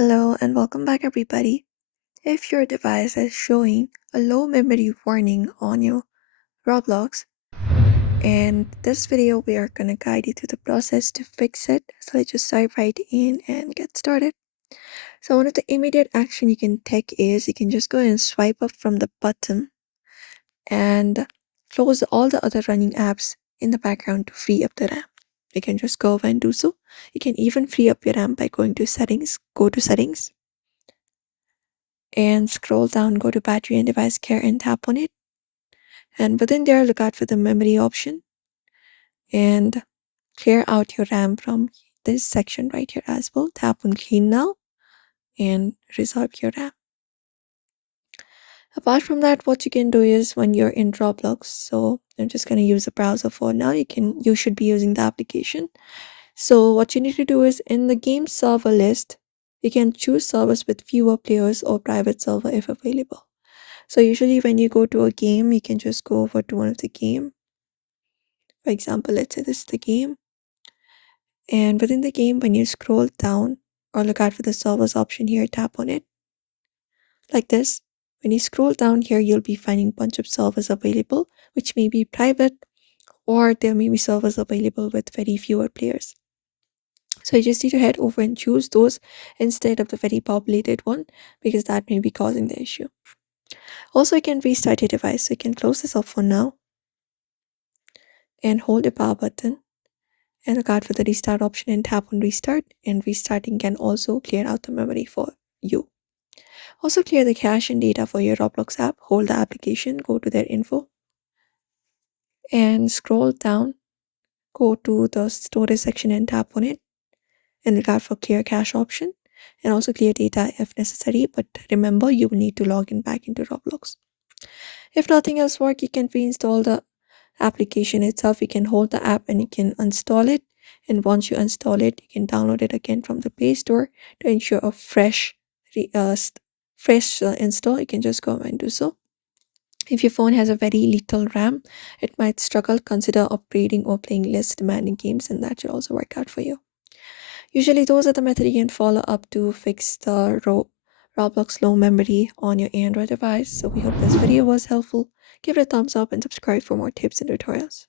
Hello and welcome back everybody. If your device is showing a low memory warning on your Roblox, in this video we are gonna guide you through the process to fix it. So let's just dive right in and get started. So one of the immediate action you can take is you can just go and swipe up from the button and close all the other running apps in the background to free up the RAM. You can just go over and do so. You can even free up your RAM by going to settings, go to settings and scroll down, go to battery and device care and tap on it. And within there, look out for the memory option and clear out your RAM from this section right here as well. Tap on clean now and resolve your RAM. Apart from that, what you can do is when you're in Roblox, so I'm just going to use a browser for now. You should be using the application. So what you need to do is in the game server list, you can choose servers with fewer players or private server if available. So usually when you go to a game, you can just go over to one of the game. For example, let's say this is the game. And within the game, when you scroll down or look out for the servers option here, tap on it like this. When you scroll down here, you'll be finding a bunch of servers available, which may be private, or there may be servers available with very fewer players. So you just need to head over and choose those instead of the very populated one, because that may be causing the issue. Also, you can restart your device. So you can close this off for now and hold the power button and look out for the restart option and tap on restart, and restarting can also clear out the memory for you. Also clear the cache and data for your Roblox app. Hold the application, go to their info and scroll down, go to the storage section and tap on it and look out for clear cache option and also clear data if necessary, but remember you will need to log in back into Roblox. If nothing else works, you can reinstall the application itself. You can hold the app and you can install it, and once you install it, you can download it again from the Play Store to ensure a fresh install. You can just go and do so. If your phone has a very little RAM, it might struggle. Consider upgrading or playing less demanding games, and that should also work out for you. Usually those are the methods you can follow up to fix the Roblox low memory on your Android device. So we hope this video was helpful. Give it a thumbs up and subscribe for more tips and tutorials.